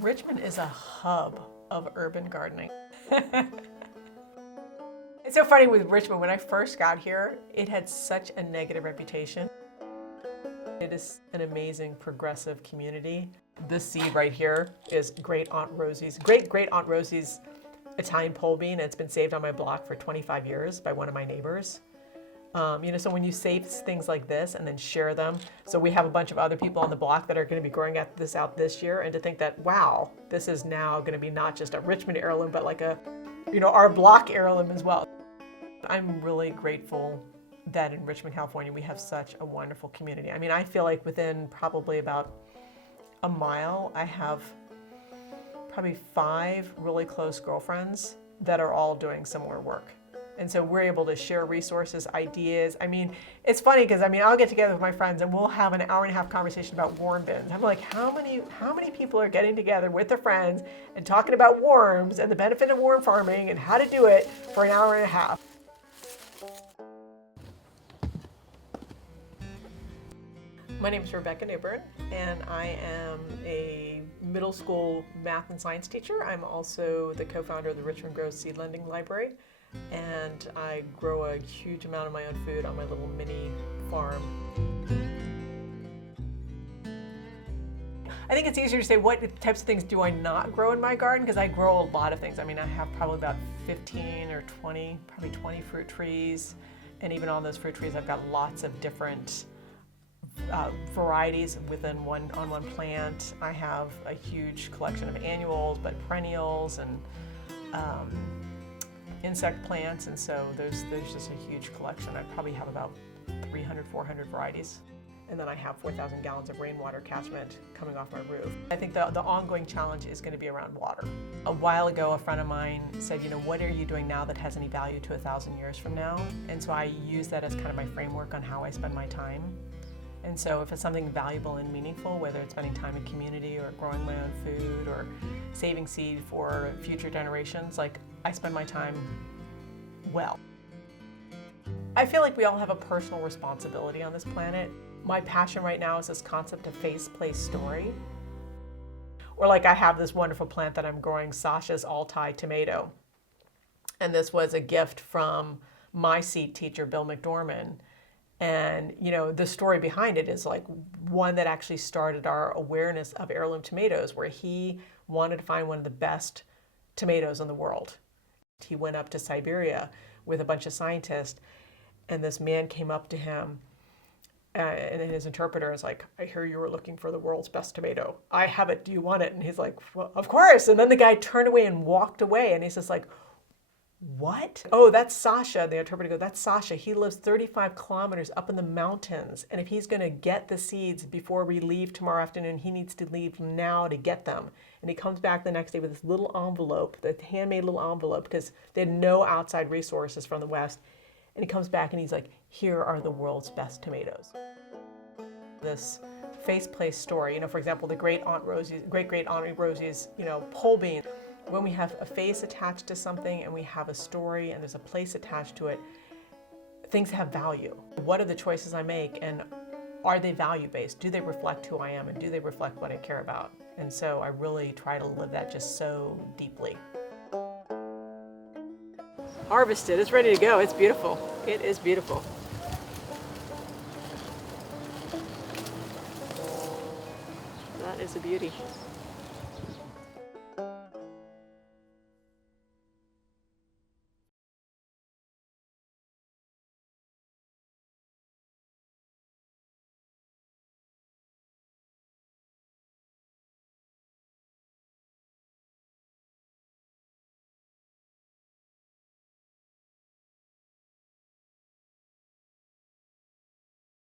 Richmond is a hub of urban gardening. It's so funny with Richmond, when I first got here, it had such a negative reputation. It is an amazing progressive community. This seed right here is great Aunt Rosie's Italian pole bean. It's been saved on my block for 25 years by one of my neighbors. So when you save things like this and then share them, so we have a bunch of other people on the block that are going to be growing this out this year, and to think that, wow, this is now going to be not just a Richmond heirloom, but like our block heirloom as well. I'm really grateful that in Richmond, California, we have such a wonderful community. I mean, I feel like within probably about a mile, I have probably 5 really close girlfriends that are all doing similar work. And so we're able to share resources, ideas. I mean, it's funny because I'll get together with my friends and we'll have an hour-and-a-half conversation about worm bins. I'm like, how many people are getting together with their friends and talking about worms and the benefit of worm farming and how to do it for an hour and a half? My name is Rebecca Newburn, and I am a middle school math and science teacher. I'm also the co-founder of the Richmond Grows Seed Lending Library, and I grow a huge amount of my own food on my little mini farm. I think it's easier to say what types of things do I not grow in my garden, because I grow a lot of things. I mean, I have probably about 15 or 20, probably 20 fruit trees, and even on those fruit trees I've got lots of different varieties on one plant. I have a huge collection of annuals, but perennials and insect plants, and so there's just a huge collection. I probably have about 300, 400 varieties. And then I have 4,000 gallons of rainwater catchment coming off my roof. I think the ongoing challenge is going to be around water. A while ago, a friend of mine said, what are you doing now that has any value to 1,000 years from now? And so I use that as kind of my framework on how I spend my time. And so if it's something valuable and meaningful, whether it's spending time in community or growing my own food or saving seed for future generations, I spend my time well. I feel like we all have a personal responsibility on this planet. My passion right now is this concept of face, place, story. Or I have this wonderful plant that I'm growing, Sasha's Altai tomato. And this was a gift from my seed teacher, Bill McDorman. And, the story behind it is one that actually started our awareness of heirloom tomatoes, where he wanted to find one of the best tomatoes in the world. He went up to Siberia with a bunch of scientists, and this man came up to him, and his interpreter is like, I hear you were looking for the world's best tomato. I have it. Do you want it? And he's like, well, of course. And then the guy turned away and walked away, and he's just like, what? Oh, that's Sasha. The interpreter goes, that's Sasha. He lives 35 kilometers up in the mountains. And if he's going to get the seeds before we leave tomorrow afternoon, he needs to leave now to get them. And he comes back the next day with this little envelope, the handmade little envelope, because they had no outside resources from the West. And he comes back and he's like, here are the world's best tomatoes. This face, place, story. For example, the great Aunt Rosie's, pole bean. When we have a face attached to something and we have a story and there's a place attached to it, things have value. What are the choices I make, and are they value-based? Do they reflect who I am, and do they reflect what I care about? And so I really try to live that just so deeply. Harvested, it's ready to go. It's beautiful. It is beautiful. That is a beauty.